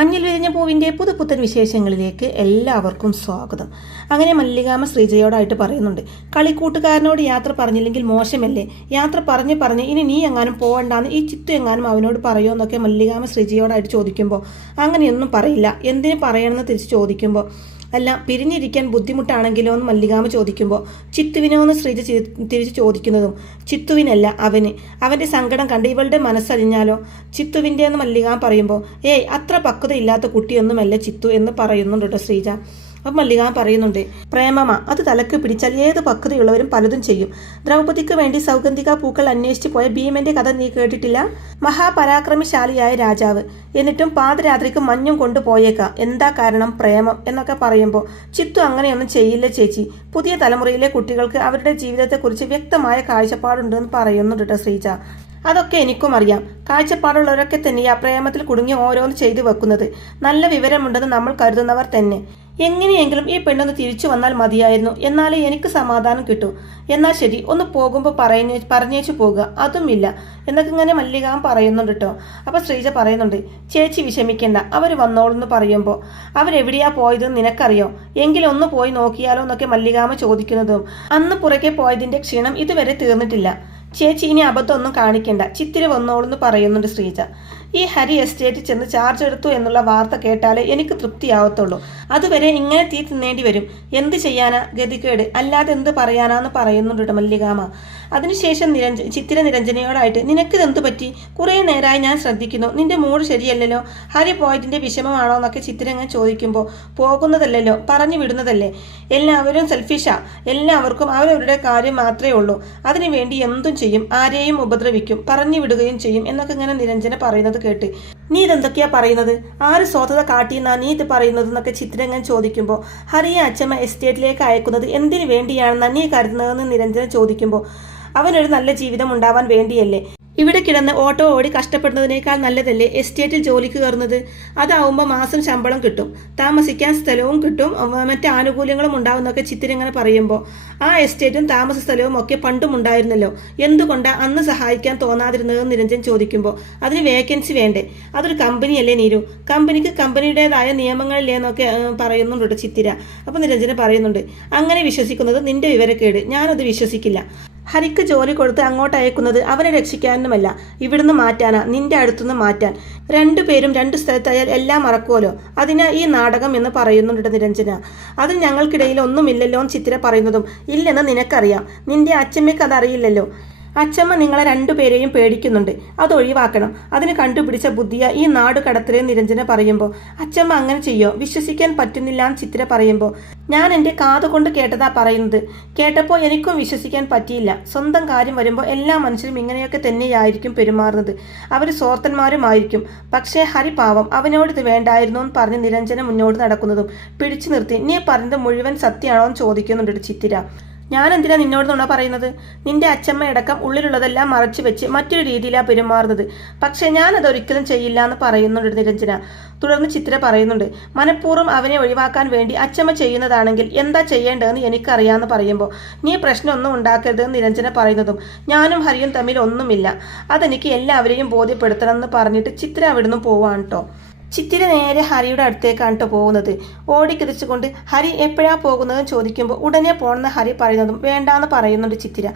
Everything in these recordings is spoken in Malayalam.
മഞ്ഞിൽ വിരിഞ്ഞ പൂവിൻ്റെ പുതുപുത്തൻ വിശേഷങ്ങളിലേക്ക് എല്ലാവർക്കും സ്വാഗതം. അങ്ങനെ മല്ലികാമ്മ ശ്രീജയോടായിട്ട് പറയുന്നുണ്ട്, കളിക്കൂട്ടുകാരനോട് യാത്ര പറഞ്ഞില്ലെങ്കിൽ മോശമല്ലേ, യാത്ര പറഞ്ഞ് ഇനി നീ എങ്ങാനും പോകണ്ടാന്ന് ഈ ചിത്തു എങ്ങാനും അവനോട് പറയുമോ എന്നൊക്കെ മല്ലികാമ്മ ശ്രീജയോടായിട്ട് ചോദിക്കുമ്പോൾ അങ്ങനെയൊന്നും പറയില്ല, എന്തിനു പറയണമെന്ന് തിരിച്ച് ചോദിക്കുമ്പോൾ അല്ല പിരിഞ്ഞിരിക്കാൻ ബുദ്ധിമുട്ടാണെങ്കിലോ എന്ന് മല്ലികാമ്മ ചോദിക്കുമ്പോൾ ചിത്തുവിനോ എന്ന് ശ്രീജ തിരിച്ച് ചോദിക്കുന്നതും ചിത്തുവിനല്ല അവൻ്റെ സങ്കടം കണ്ട് ഇവളുടെ മനസ്സറിഞ്ഞാലോ ചിത്തുവിൻ്റെ എന്ന് മല്ലികാമ്മ പറയുമ്പോൾ അത്ര പക്വതയില്ലാത്ത കുട്ടിയൊന്നുമല്ല ചിത്തു എന്ന് പറയുന്നുണ്ട് കേട്ടോ ശ്രീജ. അപ്പം മല്ലികാമ്മ പറയുന്നുണ്ട്, പ്രേമമ അത് തലക്ക് പിടിച്ചാൽ ഏത് പക്വതയുള്ളവരും പലതും ചെയ്യും. ദ്രൗപദിക്ക് വേണ്ടി സൗഗന്ധിക പൂക്കൾ അന്വേഷിച്ച് പോയ ഭീമന്റെ കഥ നീ കേട്ടിട്ടില്ല? മഹാപരാക്രമശാലിയായ രാജാവ്, എന്നിട്ടും പാതിരാത്രിക്ക് മഞ്ഞും കൊണ്ടു പോയേക്കാം. എന്താ കാരണം? പ്രേമം എന്നൊക്കെ പറയുമ്പോൾ ചിത്തു അങ്ങനെയൊന്നും ചെയ്യില്ല ചേച്ചി. പുതിയ തലമുറയിലെ കുട്ടികൾക്ക് അവരുടെ ജീവിതത്തെക്കുറിച്ച് വ്യക്തമായ കാഴ്ചപ്പാടുണ്ടെന്ന് പറയുന്നുണ്ട് കേട്ടോ ശ്രീജ. അതൊക്കെ എനിക്കും അറിയാം. കാഴ്ചപ്പാടുള്ളവരൊക്കെ തന്നെയാ പ്രേമത്തിൽ കുടുങ്ങി ഓരോന്ന് ചെയ്തു വെക്കുന്നത്. നല്ല വിവരമുണ്ടെന്ന് നമ്മൾ കരുതുന്നവർ തന്നെ. എങ്ങനെയെങ്കിലും ഈ പെണ്ണൊന്ന് തിരിച്ചു വന്നാൽ മതിയായിരുന്നു, എന്നാലേ എനിക്ക് സമാധാനം കിട്ടൂ. എന്നാൽ ശരി, ഒന്ന് പോകുമ്പോൾ പറഞ്ഞേച്ചു പോകുക, അതും ഇല്ല എന്നൊക്കെ ഇങ്ങനെ മല്ലികാമ്മ പറയുന്നുണ്ട് കേട്ടോ. അപ്പൊ ശ്രീജ പറയുന്നുണ്ട്, ചേച്ചി വിഷമിക്കേണ്ട, അവർ വന്നോളെന്ന് പറയുമ്പോൾ അവരെവിടെയാ പോയതെന്ന് നിനക്കറിയോ? എങ്കിലും ഒന്ന് പോയി നോക്കിയാലോ എന്നൊക്കെ മല്ലികാമ്മ ചോദിക്കുന്നതും അന്ന് പുറകെ പോയതിന്റെ ക്ഷീണം ഇതുവരെ തീർന്നിട്ടില്ല. ചേച്ചി ഇനി അബദ്ധമൊന്നും കാണിക്കണ്ട, ചിത്തിരി വന്നോളെന്ന് പറയുന്നുണ്ട് ശ്രീജ. ഈ ഹരി എസ്റ്റേറ്റിൽ ചെന്ന് ചാർജ് എടുത്തു എന്നുള്ള വാർത്ത കേട്ടാലേ എനിക്ക് തൃപ്തിയാവത്തുള്ളൂ. അതുവരെ ഇങ്ങനെ തീ തിന്നേണ്ടി വരും. എന്ത് ചെയ്യാനാ, ഗതികേട്, അല്ലാതെ എന്ത് പറയാനാന്ന് പറയുന്നുണ്ട് മല്ലികാമ്മ. അതിനുശേഷം ചിത്തിര നിരഞ്ജനയോടായിട്ട്, നിനക്കിതെന്ത് പറ്റി? കുറേ നേരമായി ഞാൻ ശ്രദ്ധിക്കുന്നു, നിന്റെ മൂഡ് ശരിയല്ലല്ലോ. ഹരി പോയതിന്റെ വിഷമമാണോ എന്നൊക്കെ ചിത്തിര അങ്ങനെ ചോദിക്കുമ്പോൾ പോകുന്നതല്ലല്ലോ, പറഞ്ഞു വിടുന്നതല്ലേ. എല്ലാവരും സെൽഫിഷാ, എല്ലാവർക്കും അവരവരുടെ കാര്യം മാത്രമേ ഉള്ളൂ. അതിനുവേണ്ടി എന്തും ചെയ്യും, ആരെയും ഉപദ്രവിക്കും, പറഞ്ഞു വിടുകയും ചെയ്യും എന്നൊക്കെ ഇങ്ങനെ നിരഞ്ജന പറയുന്നത് കേട്ട്, നീ ഇതെന്തൊക്കെയാ പറയുന്നത്? ആര് സ്വതത കാട്ടിയെന്നാ നീ ഇത് പറയുന്നത് എന്നൊക്കെ ചിത്രങ്ങൾ ചോദിക്കുമ്പോൾ ഹരിയെ അച്ഛമ്മ എസ്റ്റേറ്റിലേക്ക് അയക്കുന്നത് എന്തിനു വേണ്ടിയാണെന്നാ നീ കരുതുന്നതെന്ന് നിരഞ്ജന ചോദിക്കുമ്പോൾ അവനൊരു നല്ല ജീവിതം ഉണ്ടാവാൻ വേണ്ടിയല്ലേ. ഇവിടെ കിടന്ന് ഓട്ടോ ഓടി കഷ്ടപ്പെടുന്നതിനേക്കാൾ നല്ലതല്ലേ എസ്റ്റേറ്റിൽ ജോലിക്ക് കയറുന്നത്? അതാവുമ്പോൾ മാസം ശമ്പളം കിട്ടും, താമസിക്കാൻ സ്ഥലവും കിട്ടും, മറ്റ് ആനുകൂല്യങ്ങളും ഉണ്ടാവുന്നൊക്കെ ചിത്തിരങ്ങനെ പറയുമ്പോൾ ആ എസ്റ്റേറ്റും താമസ സ്ഥലവും ഒക്കെ പണ്ടും ഉണ്ടായിരുന്നല്ലോ, എന്തുകൊണ്ടാ അന്ന് സഹായിക്കാൻ തോന്നാതിരുന്നതെന്ന് നിരഞ്ജൻ ചോദിക്കുമ്പോൾ അതിന് വേക്കൻസി വേണ്ടേ? അതൊരു കമ്പനിയല്ലേ നീരു, കമ്പനിക്ക് കമ്പനിയുടേതായ നിയമങ്ങളില്ലേ എന്നൊക്കെ പറയുന്നുണ്ട് ചിത്തിര. അപ്പൊ നിരഞ്ജന പറയുന്നുണ്ട്, അങ്ങനെ വിശ്വസിക്കുന്നത് നിന്റെ വിവരക്കേട്, ഞാനത് വിശ്വസിക്കില്ല. ഹരിക്ക് ജോലി കൊടുത്ത് അങ്ങോട്ട് അയക്കുന്നത് അവനെ രക്ഷിക്കാനുമല്ല, ഇവിടുന്ന് മാറ്റാനാ, നിന്റെ അടുത്തുനിന്ന് മാറ്റാൻ. രണ്ടുപേരും രണ്ടു സ്ഥലത്തായാൽ എല്ലാം മറക്കുമല്ലോ, അതിനാ ഈ നാടകം എന്ന് പറയുന്നുണ്ട് നിരഞ്ജന. അതിന് ഞങ്ങൾക്കിടയിൽ ഒന്നുമില്ലല്ലോ എന്ന് ചിത്തിര പറയുന്നതും ഇല്ലെന്ന് നിനക്കറിയാം, നിന്റെ അച്ഛമ്മയ്ക്ക് അതറിയില്ലല്ലോ. അച്ഛമ്മ നിങ്ങളെ രണ്ടുപേരെയും പേടിക്കുന്നുണ്ട്, അത് ഒഴിവാക്കണം. അതിന് കണ്ടുപിടിച്ച ബുദ്ധിയ ഈ നാട് കടത്തലേ നിരഞ്ജന പറയുമ്പോൾ അച്ഛമ്മ അങ്ങനെ ചെയ്യോ? വിശ്വസിക്കാൻ പറ്റുന്നില്ല എന്ന് ചിത്തിര പറയുമ്പോൾ ഞാൻ എൻ്റെ കാതുകൊണ്ട് കേട്ടതാ പറയുന്നത്. കേട്ടപ്പോൾ എനിക്കും വിശ്വസിക്കാൻ പറ്റിയില്ല. സ്വന്തം കാര്യം വരുമ്പോൾ എല്ലാ മനുഷ്യരും ഇങ്ങനെയൊക്കെ തന്നെയായിരിക്കും പെരുമാറുന്നത്, അവർ സ്വാർത്ഥന്മാരുമായിരിക്കും. പക്ഷേ ഹരി പാവം, അവനോട് ഇത് വേണ്ടായിരുന്നു എന്ന് പറഞ്ഞ് നിരഞ്ജന മുന്നോട്ട് നടക്കുന്നതും പിടിച്ചു നിർത്തി, നീ പറഞ്ഞത് മുഴുവൻ സത്യമാണോ എന്ന് ചോദിക്കുന്നുണ്ട് ചിത്തിര. ഞാൻ എന്തിനാ നിന്നോട് നുണ പറയുന്നത്? നിന്റെ അച്ഛമ്മയടക്കം ഉള്ളിലുള്ളതെല്ലാം മറച്ചു വെച്ച് മറ്റൊരു രീതിയിലാണ് പെരുമാറുന്നത്. പക്ഷെ ഞാൻ അതൊരിക്കലും ചെയ്യില്ല എന്ന് പറയുന്നുണ്ട് നിരഞ്ജന. തുടർന്ന് ചിത്ര പറയുന്നുണ്ട്, മനഃപൂർവ്വം അവനെ ഒഴിവാക്കാൻ വേണ്ടി അച്ഛമ്മ ചെയ്യുന്നതാണെങ്കിൽ എന്താ ചെയ്യേണ്ടതെന്ന് എനിക്കറിയാമെന്ന് പറയുമ്പോൾ നീ പ്രശ്നമൊന്നും ഉണ്ടാക്കരുതെന്ന് നിരഞ്ജന പറയുന്നതും ഞാനും ഹരിയും തമ്മിൽ ഒന്നുമില്ല, അതെനിക്ക് എല്ലാവരെയും ബോധ്യപ്പെടുത്തണം എന്ന് പറഞ്ഞിട്ട് ചിത്ര അവിടുന്ന് പോവാണ് കേട്ടോ. ചിത്തിര നേരെ ഹരിയുടെ അടുത്തേക്കാണ് കേട്ടോ പോകുന്നത്. ഓടിക്കിതച്ചുകൊണ്ട് ഹരി എപ്പോഴാ പോകുന്നതെന്ന് ചോദിക്കുമ്പോൾ ഉടനെ പോണെന്ന് ഹരി പറയുന്നതും വേണ്ടാന്ന് പറയുന്നുണ്ട് ചിത്തിര.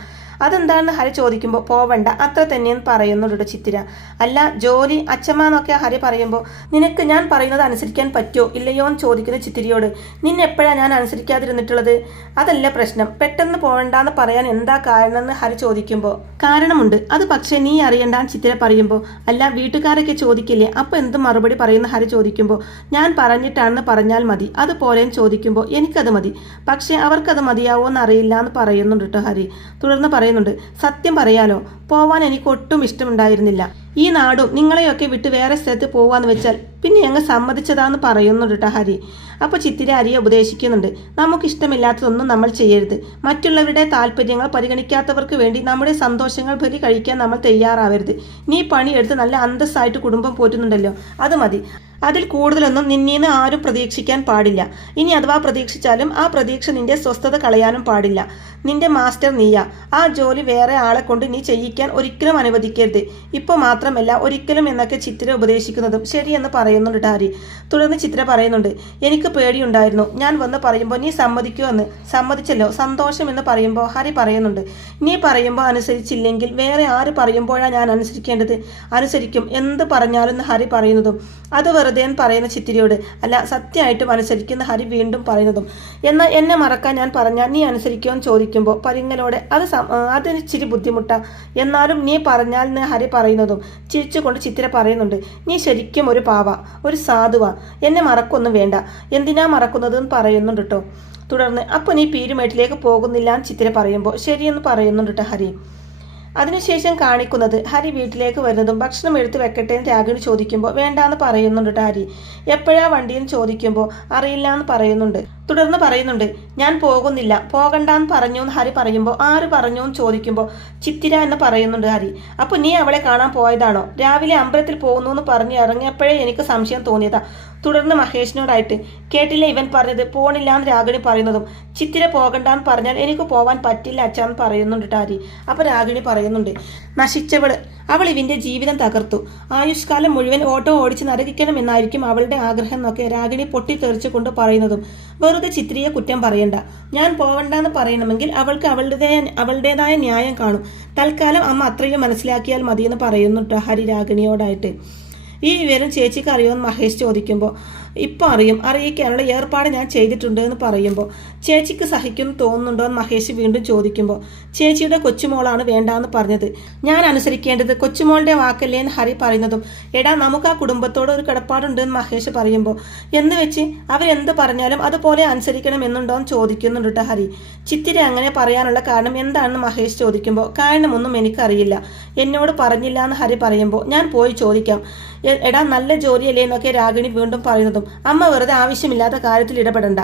അതെന്താണെന്ന് ഹരി ചോദിക്കുമ്പോൾ പോവണ്ട, അത്ര തന്നെയെന്ന് പറയുന്നുണ്ട് ചിത്തിര. അല്ല ജോലി അച്ഛമ്മ എന്നൊക്കെ ഹരി പറയുമ്പോൾ നിനക്ക് ഞാൻ പറയുന്നത് അനുസരിക്കാൻ പറ്റുമോ ഇല്ലയോ എന്ന് ചോദിക്കുന്ന ചിത്തിരിയോട്, നിന്നെപ്പോഴാണ് ഞാൻ അനുസരിക്കാതിരുന്നിട്ടുള്ളത്? അതല്ല പ്രശ്നം, പെട്ടെന്ന് പോവണ്ടെന്ന് പറയാൻ എന്താ കാരണം എന്ന് ഹരി ചോദിക്കുമ്പോൾ കാരണമുണ്ട്, അത് പക്ഷേ നീ അറിയണ്ടാന്ന് ചിത്തിര പറയുമ്പോൾ അല്ല വീട്ടുകാരൊക്കെ ചോദിക്കില്ലേ, അപ്പോൾ എന്ത് മറുപടി പറയുന്ന ഹരി ചോദിക്കുമ്പോൾ ഞാൻ പറഞ്ഞിട്ടാണെന്ന് പറഞ്ഞാൽ മതി, അതുപോലെ ചോദിക്കുമ്പോൾ എനിക്കത് മതി, പക്ഷേ അവർക്കത് മതിയാവോ എന്ന് അറിയില്ല എന്ന് പറയുന്നുണ്ട് കേട്ടോ ഹരി. തുടർന്ന് പറയുന്നുണ്ട്, സത്യം പറയാലോ പോവാൻ എനിക്ക് ഒട്ടും ഇഷ്ടമുണ്ടായിരുന്നില്ല. ഈ നാടും നിങ്ങളെയൊക്കെ വിട്ട് വേറെ സ്ഥലത്ത് പോവാന്ന് വെച്ചാൽ പിന്നെ ഞങ്ങൾ സമ്മതിച്ചതാന്ന് പറയുന്നുണ്ട് കേട്ടോ ഹരി. അപ്പോൾ ചിത്തിര ഹരിയെ ഉപദേശിക്കുന്നുണ്ട്, നമുക്കിഷ്ടമില്ലാത്തതൊന്നും നമ്മൾ ചെയ്യരുത്, മറ്റുള്ളവരുടെ താല്പര്യങ്ങൾ പരിഗണിക്കാത്തവർക്ക് വേണ്ടി നമ്മുടെ സന്തോഷങ്ങൾ ബലി കഴിക്കാൻ നമ്മൾ തയ്യാറാവരുത്. നീ പണിയെടുത്ത് നല്ല അന്തസ്സായിട്ട് കുടുംബം പോറ്റുന്നുണ്ടല്ലോ, അത് മതി. അതിൽ കൂടുതലൊന്നും നിന്നീന്ന് ആരും പ്രതീക്ഷിക്കാൻ പാടില്ല. ഇനി അഥവാ പ്രതീക്ഷിച്ചാലും ആ പ്രതീക്ഷ നിന്റെ സ്വസ്ഥത കളയാനും പാടില്ല. നിന്റെ മാസ്റ്റർ നീയാ. ആ ജോലി വേറെ ആളെ കൊണ്ട് നീ ചെയ്യിക്കാൻ ഒരിക്കലും അനുവദിക്കരുത്. ഇപ്പോൾ മാത്രമല്ല ഒരിക്കലും എന്നൊക്കെ ചിത്ര ഉപദേശിക്കുന്നതും ശരിയെന്ന് പറയുന്നുണ്ട് ഹരി. തുടർന്ന് ചിത്ര പറയുന്നുണ്ട്, എനിക്ക് പേടിയുണ്ടായിരുന്നു ഞാൻ വന്ന് പറയുമ്പോൾ നീ സമ്മതിക്കുമോ എന്ന്. സമ്മതിച്ചല്ലോ, സന്തോഷം എന്ന് പറയുമ്പോൾ ഹരി പറയുന്നുണ്ട്, നീ പറയുമ്പോൾ അനുസരിച്ചില്ലെങ്കിൽ വേറെ ആര് പറയുമ്പോഴാണ് ഞാൻ അനുസരിക്കേണ്ടത്? അനുസരിക്കും, എന്ത് പറഞ്ഞാലും ഹരി പറയുന്നതും. അത് വെറുതെ പറയുന്ന ചിത്തിരിയോട് അല്ല സത്യമായിട്ടും അനുസരിക്കുന്ന ഹരി വീണ്ടും പറയുന്നതും. എന്നാൽ എന്നെ മറക്കാൻ ഞാൻ പറഞ്ഞാൽ നീ അനുസരിക്കുമോ എന്ന് ചോദിക്കുമ്പോൾ പരിങ്ങലോടെ അതിന് ഇച്ചിരി ബുദ്ധിമുട്ടാ, എന്നാലും നീ പറഞ്ഞാൽ എന്ന് ഹരി പറയുന്നതും ചിരിച്ചുകൊണ്ട് ചിത്തിര പറയുന്നുണ്ട്, നീ ശരിക്കും ഒരു പാവ, ഒരു സാധുവാ, എന്നെ മറക്കൊന്നും വേണ്ട, എന്തിനാ മറക്കുന്നതെന്ന് പറയുന്നുണ്ട് കേട്ടോ. തുടർന്ന് അപ്പോൾ നീ പീരുമേട്ടിലേക്ക് പോകുന്നില്ല എന്ന് ചിത്തിര പറയുമ്പോൾ ശരിയെന്ന് പറയുന്നുണ്ട് കേട്ടോ ഹരി. അതിനുശേഷം കാണിക്കുന്നത് ഹരി വീട്ടിലേക്ക് വരുന്നതും ഭക്ഷണം എടുത്ത് വെക്കട്ടെ എന്ന് രാഗിണി ചോദിക്കുമ്പോൾ വേണ്ടാന്ന് പറയുന്നുണ്ട് ഹരി. എപ്പോഴാ വണ്ടിയെന്ന് ചോദിക്കുമ്പോൾ അറിയില്ല എന്ന് പറയുന്നുണ്ട്. തുടർന്ന് പറയുന്നുണ്ട്, ഞാൻ പോകുന്നില്ല, പോകണ്ടെന്ന് പറഞ്ഞു എന്ന് ഹരി പറയുമ്പോൾ ആര് പറഞ്ഞു എന്ന് ചോദിക്കുമ്പോൾ ചിത്തിര എന്ന് പറയുന്നുണ്ട് ഹരി. അപ്പോൾ നീ അവളെ കാണാൻ പോയതാണോ? രാവിലെ അമ്പലത്തിൽ പോകുന്നു എന്ന് പറഞ്ഞ് ഇറങ്ങിയപ്പോഴേ എനിക്ക് സംശയം തോന്നിയതാ. തുടർന്ന് മഹേഷിനോടായിട്ട്, കേട്ടില്ല ഇവൻ പറഞ്ഞത്, പോണില്ല എന്ന് രാഗിണി പറയുന്നതും ചിത്തിര പോകണ്ടെന്ന് പറഞ്ഞാൽ എനിക്ക് പോവാൻ പറ്റില്ല അച്ഛാന്ന് പറയുന്നുണ്ട് ഹരി. അപ്പോൾ രാഗിണി പറയുന്നുണ്ട്, നശിച്ചവള്, അവൾ ഇവന്റെ ജീവിതം തകർത്തു, ആയുഷ്കാലം മുഴുവൻ ഓട്ടോ ഓടിച്ച് നരകിക്കണം എന്നായിരിക്കും അവളുടെ ആഗ്രഹം എന്നൊക്കെ രാഗിണി പൊട്ടിത്തെറിച്ചു കൊണ്ട് പറയുന്നതും വെറുതെ ചിത്രിയെ കുറ്റം പറയണ്ട, ഞാൻ പോവണ്ടെന്ന് പറയണമെങ്കിൽ അവൾക്ക് അവളുടേതായ ന്യായം കാണും, തൽക്കാലം അമ്മ അത്രയും മനസ്സിലാക്കിയാൽ മതിയെന്ന് പറയുന്നുണ്ട് ഹരി രാഗിണിയോടായിട്ട്. ഈ വിവരം ചേച്ചിക്ക് അറിയുമെന്ന് മഹേഷ് ചോദിക്കുമ്പോൾ ഇപ്പം അറിയിക്കാനുള്ള ഏർപ്പാട് ഞാൻ ചെയ്തിട്ടുണ്ട് എന്ന് പറയുമ്പോൾ ചേച്ചിക്ക് സഹിക്കുമെന്ന് തോന്നുന്നുണ്ടോ എന്ന് മഹേഷ് വീണ്ടും ചോദിക്കുമ്പോൾ ചേച്ചിയുടെ കൊച്ചുമോളാണ് വേണ്ടാന്ന് പറഞ്ഞത്, ഞാൻ അനുസരിക്കേണ്ടത് കൊച്ചുമോളുടെ വാക്കല്ലേ എന്ന് ഹരി പറയുന്നതും എടാ നമുക്ക് ആ കുടുംബത്തോട് ഒരു കിടപ്പാടുണ്ട് എന്ന് മഹേഷ് പറയുമ്പോൾ എന്ന് വെച്ച് അവരെന്ത് പറഞ്ഞാലും അതുപോലെ അനുസരിക്കണമെന്നുണ്ടോ എന്ന് ചോദിക്കുന്നുണ്ട് കേട്ടോ ഹരി. ചിത്തിര അങ്ങനെ പറയാനുള്ള കാരണം എന്താണെന്ന് മഹേഷ് ചോദിക്കുമ്പോൾ കാരണമൊന്നും എനിക്കറിയില്ല, എന്നോട് പറഞ്ഞില്ല എന്ന് ഹരി പറയുമ്പോൾ ഞാൻ പോയി ചോദിക്കാം. എടാ നല്ല ജോലിയല്ലേ എന്നൊക്കെ രാഗിണി വീണ്ടും പറയുന്നതും അമ്മ വെറുതെ ആവശ്യമില്ലാത്ത കാര്യത്തിൽ ഇടപെടണ്ട,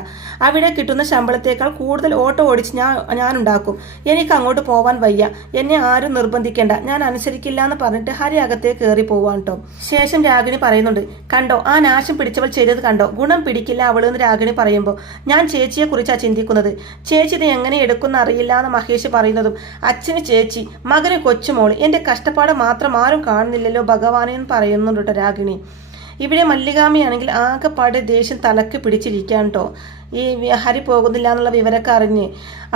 അവിടെ കിട്ടുന്ന ശമ്പളത്തേക്കാൾ കൂടുതൽ ഓട്ടോ ഓടിച്ച് ഞാൻ ഉണ്ടാക്കും, എനിക്ക് അങ്ങോട്ട് പോവാൻ വയ്യ, എന്നെ ആരും നിർബന്ധിക്കേണ്ട, ഞാൻ അനുസരിക്കില്ല എന്ന് പറഞ്ഞിട്ട് ഹരി അകത്തേക്ക് കയറി പോവാൻ കേട്ടോ. ശേഷം രാഗിണി പറയുന്നുണ്ട്, കണ്ടോ ആ നാശം പിടിച്ചവൾ ചെയ്തത് കണ്ടോ, ഗുണം പിടിക്കില്ല അവളെന്ന് രാഗിണി പറയുമ്പോൾ ഞാൻ ചേച്ചിയെ കുറിച്ചാണ് ചിന്തിക്കുന്നത്, ചേച്ചി ഇത് എങ്ങനെ എടുക്കുന്ന അറിയില്ല എന്ന് മഹേഷ് പറയുന്നതും അച്ഛന് ചേച്ചി, മകന് കൊച്ചുമോൾ, എന്റെ കഷ്ടപ്പാട് മാത്രം ആരും കാണുന്നില്ലല്ലോ ഭഗവാനെ എന്ന് പറയുന്നുണ്ട് രാഗിണി. ഇവിടെ മല്ലികാമയാണെങ്കിൽ ആകെപ്പാടെ ദേഷ്യം തലക്ക് പിടിച്ചിരിക്കാൻ കേട്ടോ, ഈ ഹരി പോകുന്നില്ല എന്നുള്ള വിവരമൊക്കെ അറിഞ്ഞ്.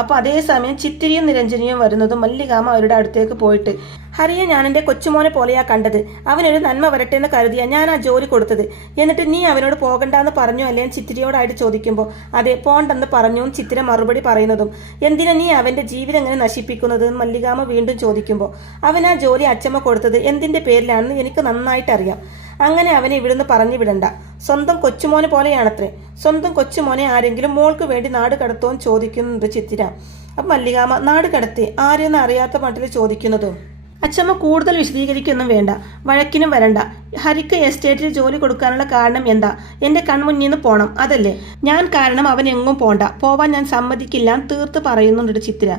അപ്പോൾ അതേസമയം ചിത്തിരിയും നിരഞ്ജനിയും വരുന്നതും മല്ലികാമ അവരുടെ അടുത്തേക്ക് പോയിട്ട്, ഹരിയെ ഞാൻ എൻ്റെ കൊച്ചുമോനെ പോലെയാ കണ്ടത്, അവനൊരു നന്മ വരട്ടെ എന്ന് കരുതിയാ ഞാൻ ആ ജോലി കൊടുത്തത്, എന്നിട്ട് നീ അവനോട് പോകണ്ടെന്ന് പറഞ്ഞു അല്ലേ ചിത്തിരിയോടായിട്ട് ചോദിക്കുമ്പോൾ അതെ പോണ്ടെന്ന് പറഞ്ഞു ചിത്തിര മറുപടി പറയുന്നതും എന്തിനാ നീ അവൻ്റെ ജീവിതം എങ്ങനെ നശിപ്പിക്കുന്നത് എന്ന് മല്ലികാമ വീണ്ടും ചോദിക്കുമ്പോൾ അവൻ ആ ജോലി അച്ചമ്മ കൊടുത്തത് എന്തിൻ്റെ പേരിലാണെന്ന് എനിക്ക് നന്നായിട്ടറിയാം, അങ്ങനെ അവനെ ഇവിടുന്ന് പറഞ്ഞു വിടണ്ട, സ്വന്തം കൊച്ചുമോനെ പോലെയാണത്രേ, സ്വന്തം കൊച്ചുമോനെ ആരെങ്കിലും മോൾക്ക് വേണ്ടി നാട് കടത്തുമെന്ന് ചോദിക്കുന്നുണ്ട് ചിത്തിര. അപ്പം മല്ലികാമ നാട് കടത്തി ആരെയൊന്നും അറിയാത്ത മട്ടിൽ ചോദിക്കുന്നതും അച്ചമ്മ കൂടുതൽ വിശദീകരിക്കൊന്നും വേണ്ട, വഴക്കിനും വരണ്ട, ഹരിക്ക് എസ്റ്റേറ്റിൽ ജോലി കൊടുക്കാനുള്ള കാരണം എന്താ, എൻ്റെ കൺമുന്നിൽ നിന്ന് പോണം അതല്ലേ, ഞാൻ കാരണം അവൻ എങ്ങും പോവാൻ ഞാൻ സമ്മതിക്കില്ല തീർത്ത് പറയുന്നുണ്ട് ചിത്തിര.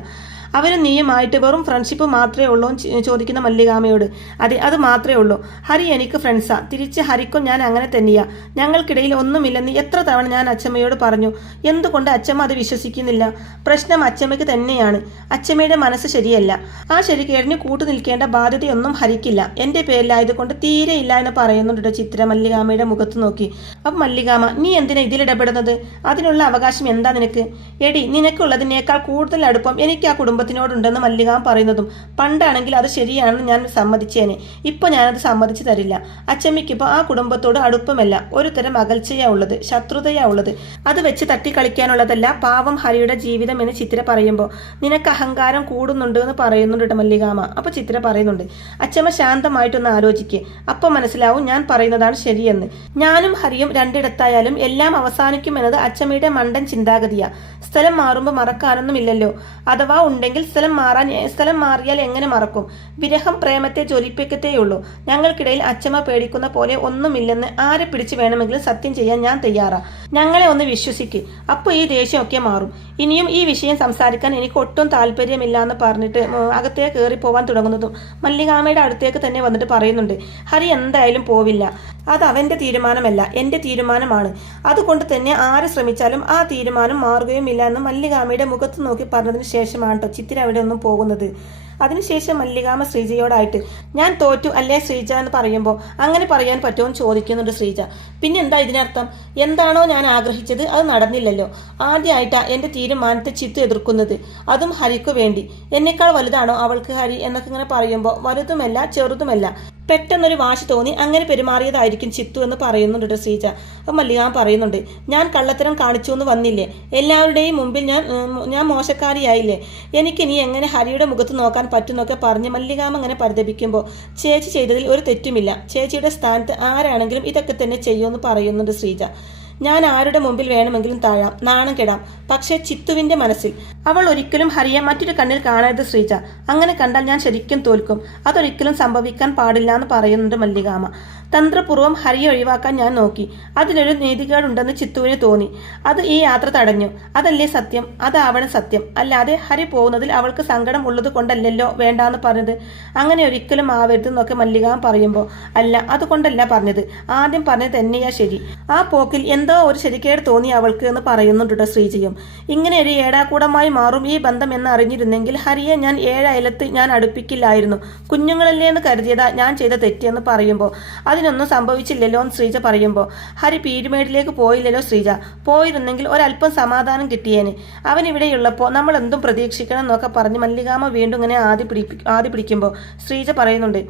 അവനും നീയുമായിട്ട് വെറും ഫ്രണ്ട്ഷിപ്പ് മാത്രമേ ഉള്ളൂ ചോദിക്കുന്ന മല്ലികാമയോട് അതെ അത് മാത്രമേ ഉള്ളൂ, ഹരി എനിക്ക് ഫ്രണ്ട്സാ, തിരിച്ച് ഹരിക്കും ഞാൻ അങ്ങനെ തന്നെയാ, ഞങ്ങൾക്കിടയിൽ ഒന്നുമില്ലെന്ന് എത്ര തവണ ഞാൻ അച്ചമ്മയോട് പറഞ്ഞു, എന്തുകൊണ്ട് അച്ചമ്മ അത് വിശ്വസിക്കുന്നില്ല, പ്രശ്നം അച്ചമ്മയ്ക്ക് തന്നെയാണ്, അച്ചമ്മയുടെ മനസ്സ് ശരിയല്ല, ആ ശരിക്കേടിന് കൂട്ടു നിൽക്കേണ്ട ബാധ്യതയൊന്നും ഹരിക്കില്ല, എൻ്റെ പേരിലായതുകൊണ്ട് തീരെ ഇല്ല എന്ന് പറയുന്നുണ്ട് ചിത്ര മല്ലികാമയുടെ മുഖത്ത് നോക്കി. അപ്പം മല്ലികാമ നീ എന്തിനാ ഇതിലിടപെടുന്നത്, അതിനുള്ള അവകാശം എന്താ നിനക്ക്, എടി നിനക്കുള്ളതിനേക്കാൾ കൂടുതൽ അടുപ്പം എനിക്ക് ആ കുടുംബത്തിനോടുണ്ടെന്ന് മല്ലികാമ പറയുന്നതും പണ്ടാണെങ്കിൽ അത് ശരിയാണെന്ന് ഞാൻ സമ്മതിച്ചേനെ, ഇപ്പോൾ ഞാനത് സമ്മതിച്ചു തരില്ല, അച്ചമ്മയ്ക്കിപ്പോൾ ആ കുടുംബത്തോട് അടുപ്പമല്ല, ഒരു തരം അകൽച്ചയാ ഉള്ളത്, ശത്രുതയാ ഉള്ളത്, അത് വെച്ച് തട്ടിക്കളിക്കാനുള്ളതല്ല പാവം ഹരിയുടെ ജീവിതം എന്ന് ചിത്ര പറയുമ്പോൾ നിനക്ക് അഹങ്കാരം കൂടുന്നുണ്ട് എന്ന് പറയുന്നുണ്ട് മല്ലികാമ. അപ്പോൾ ചിത്ര പറയുന്നുണ്ട് അച്ചമ്മ ശാന്തമായിട്ടൊന്ന് ആലോചിക്ക്, അപ്പം മനസ്സിലാവും ഞാൻ പറയുന്നതാണ് ശരിയെന്ന്, ഞാനും ഹരിയും രണ്ടിടത്തായാലും എല്ലാം അവസാനിക്കുമെന്നത് അച്ചമ്മയുടെ മണ്ടൻ ചിന്താഗതിയാ, സ്ഥലം മാറുമ്പോൾ മറക്കാനൊന്നുമില്ലല്ലോ, അഥവാ ഉണ്ടെങ്കിൽ സ്ഥലം മാറിയാൽ എങ്ങനെ മറക്കും, വിരഹം പ്രേമത്തെ ജ്വലിപ്പിക്കത്തേയുള്ളൂ, ഞങ്ങൾക്കിടയിൽ അച്ചമ്മ പേടിക്കുന്ന പോലെ ഒന്നുമില്ലെന്ന് ആരെ പിടിച്ച് വേണമെങ്കിലും സത്യം ചെയ്യാൻ ഞാൻ തയ്യാറാ, ഞങ്ങളെ ഒന്ന് വിശ്വസിക്ക്, അപ്പോൾ ഈ ദേഷ്യമൊക്കെ മാറും, ഇനിയും ഈ വിഷയം സംസാരിക്കാൻ എനിക്ക് ഒട്ടും താല്പര്യമില്ല എന്ന് പറഞ്ഞിട്ട് അകത്തേക്ക് കയറി പോവാൻ തുടങ്ങുന്നതും മല്ലികാമയുടെ അടുത്തേക്ക് തന്നെ വന്നിട്ട് പറയുന്നുണ്ട് ഹരി എന്തായാലും പോവില്ല, അത് അവൻ്റെ തീരുമാനമല്ല, എൻ്റെ തീരുമാനമാണ്. അതുകൊണ്ട് തന്നെ ആര് ശ്രമിച്ചാലും ആ തീരുമാനം മാറുകയുമില്ല എന്ന് മല്ലികാമയുടെ മുഖത്ത് നോക്കി പറഞ്ഞതിന് ശേഷമാണ് കേട്ടോ ചിത്തിര അവിടെ ഒന്നും പോകുന്നത്. അതിനുശേഷം മല്ലികാമ ശ്രീജയോടായിട്ട് ഞാൻ തോറ്റു അല്ലേ ശ്രീജ എന്ന് പറയുമ്പോൾ അങ്ങനെ പറയാൻ പറ്റുമോ എന്ന് ചോദിക്കുന്നുണ്ട് ശ്രീജ. പിന്നെ എന്താ ഇതിനർത്ഥം? എന്താണോ ഞാൻ ആഗ്രഹിച്ചത് അത് നടന്നില്ലല്ലോ. ആദ്യമായിട്ടാണ് എൻ്റെ തീരുമാനത്തെ ചിത്തു എതിർക്കുന്നത്, അതും ഹരിക്കു വേണ്ടി. എന്നേക്കാൾ വലുതാണോ അവൾക്ക് ഹരി എന്നൊക്കെ ഇങ്ങനെ പറയുമ്പോൾ വലുതുമല്ല ചെറുതുമല്ല, പെട്ടെന്നൊരു വാശി തോന്നി അങ്ങനെ പെരുമാറിയതായിരിക്കും ചിത്തു എന്ന് പറയുന്നുണ്ട് ശ്രീജ. അപ്പം മല്ലികാമ പറയുന്നുണ്ട്, ഞാൻ കള്ളത്തരം കാണിച്ചു എന്ന് വന്നില്ലേ, എല്ലാവരുടെയും മുമ്പിൽ ഞാൻ മോശക്കാരിയായില്ലേ, എനിക്ക് നീ എങ്ങനെ ഹരിയുടെ മുഖത്ത് നോക്കാൻ പറ്റുന്നൊക്കെ പറഞ്ഞ് മല്ലികാമ അങ്ങനെ പരിതപിക്കുമ്പോൾ ചേച്ചി ചെയ്തതിൽ ഒരു തെറ്റുമില്ല, ചേച്ചിയുടെ സ്ഥാനത്ത് ആരാണെങ്കിലും ഇതൊക്കെ തന്നെ ചെയ്യുമെന്ന് പറയുന്നുണ്ട് ശ്രീജ. ഞാൻ ആരുടെ മുമ്പിൽ വേണമെങ്കിലും താഴാം, നാണം കെടാം, പക്ഷേ ചിത്തുവിൻ്റെ മനസ്സിൽ അവൾ ഒരിക്കലും ഹരിയെ മറ്റൊരു കണ്ണിൽ കാണരുത് ശ്രീജ. അങ്ങനെ കണ്ടാൽ ഞാൻ ശരിക്കും തോൽക്കും, അതൊരിക്കലും സംഭവിക്കാൻ പാടില്ല എന്ന് പറയുന്നുണ്ട് മല്ലികാമ. തന്ത്രപൂർവ്വം ഹരിയെ ഒഴിവാക്കാൻ ഞാൻ നോക്കി, അതിലൊരു നീതികേടുണ്ടെന്ന് ചിത്തുവിന് തോന്നി, അത് ഈ യാത്ര തടഞ്ഞു. അതല്ലേ സത്യം, അതാവണം സത്യം. അല്ലാതെ ഹരി പോകുന്നതിൽ അവൾക്ക് സങ്കടം ഉള്ളത് കൊണ്ടല്ലല്ലോ വേണ്ടാന്ന് പറഞ്ഞത്. അങ്ങനെ ഒരിക്കലും ആവരുതെന്നൊക്കെ മല്ലികാമ പറയുമ്പോൾ അല്ല, അതുകൊണ്ടല്ല പറഞ്ഞത്, ആദ്യം പറഞ്ഞത് തന്നെയാ ശരി. ആ പോക്കിൽ എന്തോ ഒരു ശരിക്കേട് തോന്നി അവൾക്ക് എന്ന് പറയുന്നുണ്ട് ശ്രീജയും. ഇങ്ങനെ ഒരു ഏടാകൂടമായി മാറും ഈ ബന്ധം എന്ന് അറിഞ്ഞിരുന്നെങ്കിൽ ഹരിയെ ഞാൻ ഏഴയലത്ത് ഞാൻ അടുപ്പിക്കില്ലായിരുന്നു. കുഞ്ഞുങ്ങളല്ലേ എന്ന് കരുതിയതാ ഞാൻ ചെയ്ത തെറ്റെന്ന് പറയുമ്പോൾ അതിനൊന്നും സംഭവിച്ചില്ലല്ലോ എന്ന് ശ്രീജ പറയുമ്പോൾ ഹരി പീരുമേടിലേക്ക് പോയില്ലല്ലോ ശ്രീജ, പോയിരുന്നെങ്കിൽ ഒരല്പം സമാധാനം കിട്ടിയേനെ. അവൻ ഇവിടെയുള്ളപ്പോൾ നമ്മൾ എന്തും പ്രതീക്ഷിക്കണം എന്നൊക്കെ പറഞ്ഞ് മല്ലികാമ വീണ്ടും ഇങ്ങനെ ആദ്യ പിടിക്കുമ്പോൾ ശ്രീജ പറയുന്നുണ്ട്,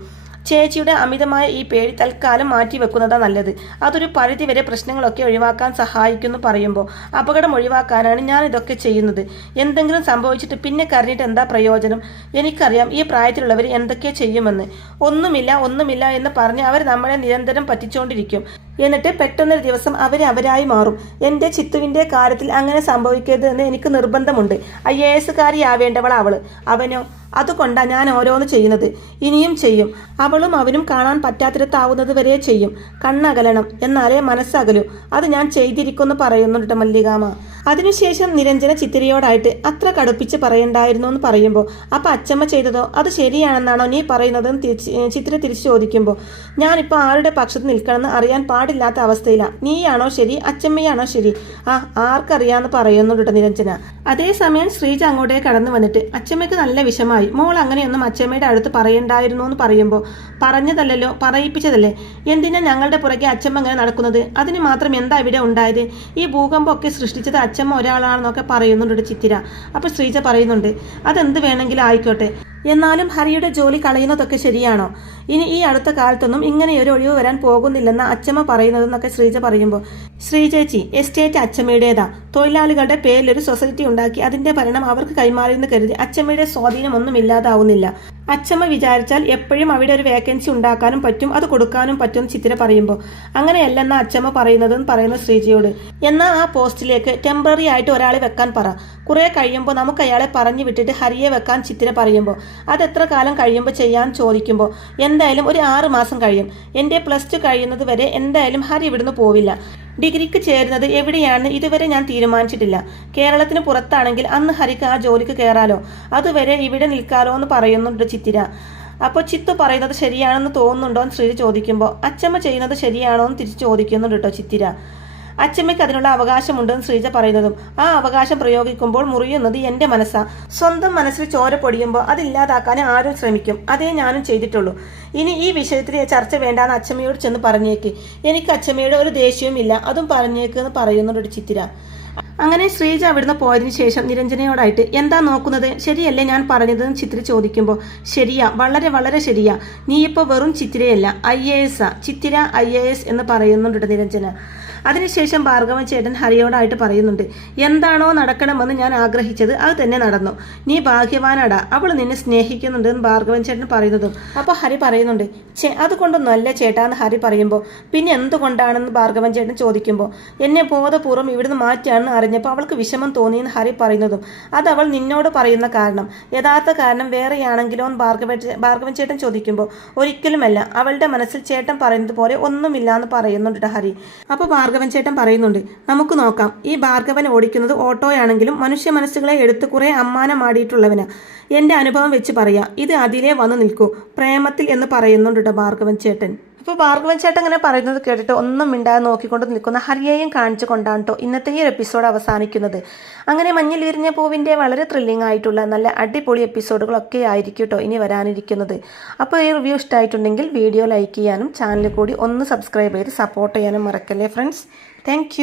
ചേച്ചിയുടെ അമിതമായ ഈ പേടി തൽക്കാലം മാറ്റി വെക്കുന്നതാണ് നല്ലത്. അതൊരു പരിധിവരെ പ്രശ്നങ്ങളൊക്കെ ഒഴിവാക്കാൻ സഹായിക്കുന്നു പറയുമ്പോൾ അപകടം ഒഴിവാക്കാനാണ് ഞാൻ ഇതൊക്കെ ചെയ്യുന്നത്. എന്തെങ്കിലും സംഭവിച്ചിട്ട് പിന്നെ കരഞ്ഞിട്ട് എന്താ പ്രയോജനം? എനിക്കറിയാം ഈ പ്രായത്തിലുള്ളവർ എന്തൊക്കെ ചെയ്യുമെന്ന്. ഒന്നുമില്ല എന്ന് പറഞ്ഞ് അവർ നമ്മളെ നിരന്തരം പറ്റിച്ചുകൊണ്ടിരിക്കും. എന്നിട്ട് പെട്ടെന്നൊരു ദിവസം അവരായി മാറും. എൻ്റെ ചിത്തുവിൻ്റെ കാര്യത്തിൽ അങ്ങനെ സംഭവിക്കരുത് എന്ന് എനിക്ക് നിർബന്ധമുണ്ട്. IAS കാരിയാവേണ്ടവൾ അവള്, അവനോ? അതുകൊണ്ടാണ് ഞാൻ ഓരോന്ന് ചെയ്യുന്നത്, ഇനിയും ചെയ്യും. അവളും അവനും കാണാൻ പറ്റാത്തിടത്താവുന്നത് വരെ ചെയ്യും. കണ്ണകലണം, എന്നാലേ മനസ്സകലൂ. അത് ഞാൻ ചെയ്തിരിക്കുമെന്ന് പറയുന്നുണ്ട് മല്ലികാമ. അതിനുശേഷം നിരഞ്ജന ചിത്തിരയോടായിട്ട് അത്ര കടുപ്പിച്ച് പറയണ്ടായിരുന്നു എന്ന് പറയുമ്പോൾ അപ്പം അച്ചമ്മ ചെയ്തതോ അത് ശരിയാണെന്നാണോ നീ പറയുന്നതെന്ന് ചിത്തിര തിരിച്ചു ചോദിക്കുമ്പോൾ ഞാനിപ്പോൾ ആരുടെ പക്ഷത്ത് നിൽക്കണമെന്ന് അറിയാൻ പാടില്ലാത്ത അവസ്ഥയിലാണ്. നീയാണോ ശരി, അച്ചമ്മയാണോ ശരി? ആർക്കറിയാന്ന് പറയുന്നുണ്ട് നിരഞ്ജന. അതേസമയം ശ്രീജ അങ്ങോട്ടേ കടന്നു വന്നിട്ട് അച്ചമ്മയ്ക്ക് നല്ല വിഷമായി, മോൾ അങ്ങനെയൊന്നും അച്ചമ്മയുടെ അടുത്ത് പറയണ്ടായിരുന്നു എന്ന് പറയുമ്പോൾ പറഞ്ഞതല്ലോ, പറയിപ്പിച്ചതല്ലേ, എന്തിനാ ഞങ്ങളുടെ പുറകെ അച്ചമ്മ അങ്ങനെ നടക്കുന്നത്? അതിന് മാത്രം എന്താ ഇവിടെ ഉണ്ടായത്? ഈ ഭൂകമ്പമൊക്കെ സൃഷ്ടിച്ചത് അച്ചമ്മ ഒരാളാണെന്നൊക്കെ പറയുന്നുണ്ട് ചിത്തിര. അപ്പോൾ ശ്രീജ പറയുന്നുണ്ട്, അതെന്ത് വേണമെങ്കിലും ആയിക്കോട്ടെ, എന്നാലും ഹരിയുടെ ജോലി കളയുന്നതൊക്കെ ശരിയാണോ? ഇനി ഈ അടുത്ത കാലത്തൊന്നും ഇങ്ങനെ ഒരു ഒഴിവ് വരാൻ പോകുന്നില്ലെന്ന അച്ചമ്മ പറയുന്നതെന്നൊക്കെ ശ്രീജ പറയുമ്പോൾ ശ്രീജേച്ചി എസ്റ്റേറ്റ് അച്ചമ്മയുടേതാ, തൊഴിലാളികളുടെ പേരിലൊരു സൊസൈറ്റി ഉണ്ടാക്കി അതിന്റെ ഭരണം അവർക്ക് കൈമാറിയെന്ന് കരുതി അച്ചമ്മയുടെ സ്വാധീനമൊന്നും ഇല്ലാതാവുന്നില്ല. അച്ചമ്മ വിചാരിച്ചാൽ എപ്പോഴും അവിടെ ഒരു വേക്കൻസി ഉണ്ടാക്കാനും പറ്റും, അത് കൊടുക്കാനും പറ്റും ചിത്തിര പറയുമ്പോൾ അങ്ങനെയല്ലെന്ന അച്ചമ്മ പറയുന്നതെന്ന് പറയുന്ന ശ്രീജയോട്. എന്നാൽ ആ പോസ്റ്റിലേക്ക് ടെമ്പററി ആയിട്ട് ഒരാളെ വെക്കാൻ പറ, കുറെ കഴിയുമ്പോൾ നമുക്ക് അയാളെ പറഞ്ഞു വിട്ടിട്ട് ഹരിയെ വെക്കാൻ ചിത്തിര പറയുമ്പോൾ അതെത്ര കാലം കഴിയുമ്പോൾ ചെയ്യാൻ ചോദിക്കുമ്പോൾ എന്തായാലും ഒരു 6 മാസം കഴിയും. എൻ്റെ +2 കഴിയുന്നത് വരെ എന്തായാലും ഹരി ഇവിടുന്ന് പോവില്ല. ഡിഗ്രിക്ക് ചേരുന്നത് എവിടെയാണെന്ന് ഇതുവരെ ഞാൻ തീരുമാനിച്ചിട്ടില്ല. കേരളത്തിന് പുറത്താണെങ്കിൽ അന്ന് ഹരിക്ക് ആ ജോലിക്ക് കയറാലോ, അതുവരെ ഇവിടെ നിൽക്കാലോ എന്ന് പറയുന്നുണ്ട് ചിത്തിര. അപ്പോൾ ചിത്തു പറയുന്നത് ശരിയാണെന്ന് തോന്നുന്നുണ്ടോ എന്ന് ശ്രീ ചോദിക്കുമ്പോൾ അച്ചമ്മ ചെയ്യുന്നത് ശരിയാണോ എന്ന് തിരിച്ച് ചോദിക്കുന്നുണ്ട് കേട്ടോ ചിത്തിര. അച്ചമ്മയ്ക്ക് അതിനുള്ള അവകാശമുണ്ടെന്ന് ശ്രീജ പറയുന്നതും ആ അവകാശം പ്രയോഗിക്കുമ്പോൾ മുറിയുന്നത് എൻ്റെ മനസ്സാ. സ്വന്തം മനസ്സിൽ ചോര പൊടിയുമ്പോൾ അതില്ലാതാക്കാൻ ആരും ശ്രമിക്കും, അതേ ഞാനും ചെയ്തിട്ടുള്ളൂ. ഇനി ഈ വിഷയത്തിൽ ചർച്ച വേണ്ടാന്ന് അച്ചമ്മയോട് ചെന്ന് പറഞ്ഞേക്ക്. എനിക്ക് അച്ചമ്മയുടെ ഒരു ദേഷ്യവും ഇല്ല, അതും പറഞ്ഞേക്ക് എന്ന് പറയുന്നുണ്ട് ചിത്തിര. അങ്ങനെ ശ്രീജ അവിടുന്ന് പോയതിനു ശേഷം നിരഞ്ജനയോടായിട്ട് എന്താ നോക്കുന്നത്, ശരിയല്ലേ ഞാൻ പറഞ്ഞതെന്ന് ചിത്തിര ചോദിക്കുമ്പോൾ ശരിയാ, വളരെ വളരെ ശരിയാ, നീ ഇപ്പോൾ വെറും ചിത്തിരയല്ല IAS ചിത്തിര IAS എന്ന് പറയുന്നുണ്ട് നിരഞ്ജന. അതിനുശേഷം ഭാർഗവൻ ചേട്ടൻ ഹരിയോടായിട്ട് പറയുന്നുണ്ട്, എന്താണോ നടക്കണമെന്ന് ഞാൻ ആഗ്രഹിച്ചത് അത് തന്നെ നടന്നു, നീ ഭാഗ്യവാനാടാ, അവൾ നിന്നെ സ്നേഹിക്കുന്നുണ്ടെന്ന് ഭാർഗവൻ ചേട്ടൻ പറയുന്നതും അപ്പോൾ ഹരി പറയുന്നുണ്ട്, അതുകൊണ്ടൊന്നും അല്ല ചേട്ടാന്ന് ഹരി പറയുമ്പോൾ പിന്നെ എന്തുകൊണ്ടാണെന്ന് ഭാർഗവൻ ചേട്ടൻ ചോദിക്കുമ്പോൾ എന്നെ ബോധപൂർവ്വം ഇവിടുന്ന് മാറ്റിയാണെന്ന് അറിഞ്ഞപ്പോൾ അവൾക്ക് വിഷമം തോന്നിയെന്ന് ഹരി പറയുന്നതും അത് അവൾ നിന്നോട് പറയുന്ന കാരണം, യഥാർത്ഥ കാരണം വേറെയാണെങ്കിലോ എന്ന് ഭാർഗവൻ ചേട്ടൻ ചോദിക്കുമ്പോൾ ഒരിക്കലുമല്ല, അവളുടെ മനസ്സിൽ ചേട്ടൻ പറയുന്നത് പോലെ ഒന്നുമില്ലാന്ന് പറയുന്നുണ്ട് ഹരി. അപ്പോൾ ഭാർഗവൻ ചേട്ടൻ പറയുന്നുണ്ട്, നമുക്ക് നോക്കാം, ഈ ഭാർഗവൻ ഓടിക്കുന്നത് ഓട്ടോയാണെങ്കിലും മനുഷ്യ മനസ്സുകളെ എടുത്ത് കുറെ അമ്മാനമാടിയിട്ടുള്ളവനാ. എൻ്റെ അനുഭവം വെച്ച് പറയാം, ഇത് അതിലേ വന്നു നിൽക്കൂ പ്രേമത്തിൽ എന്ന് പറയുന്നുണ്ട് ഭാർഗവൻ ചേട്ടൻ. അപ്പോൾ ഭാർഗവൻ ചേട്ടൻ ഇങ്ങനെ പറയുന്നത് കേട്ടിട്ട് ഒന്നും മിണ്ടാതെ നോക്കിക്കൊണ്ട് നിൽക്കുന്ന ഹരിയെയും കാണിച്ചു കൊണ്ടാണ് കേട്ടോ ഇന്നത്തെ ഈ ഒരു എപ്പിസോഡ് അവസാനിക്കുന്നത്. അങ്ങനെ മഞ്ഞിൽ വിരിഞ്ഞ പൂവിൻ്റെ വളരെ ത്രില്ലിംഗ് ആയിട്ടുള്ള നല്ല അടിപൊളി എപ്പിസോഡുകളൊക്കെ ആയിരിക്കും കേട്ടോ ഇനി വരാനിരിക്കുന്നത്. അപ്പോൾ ഈ റിവ്യൂ ഇഷ്ടമായിട്ടുണ്ടെങ്കിൽ വീഡിയോ ലൈക്ക് ചെയ്യാനും ചാനൽ കൂടി ഒന്ന് സബ്സ്ക്രൈബ് ചെയ്ത് സപ്പോർട്ട് ചെയ്യാനും മറക്കല്ലേ ഫ്രണ്ട്സ്. താങ്ക്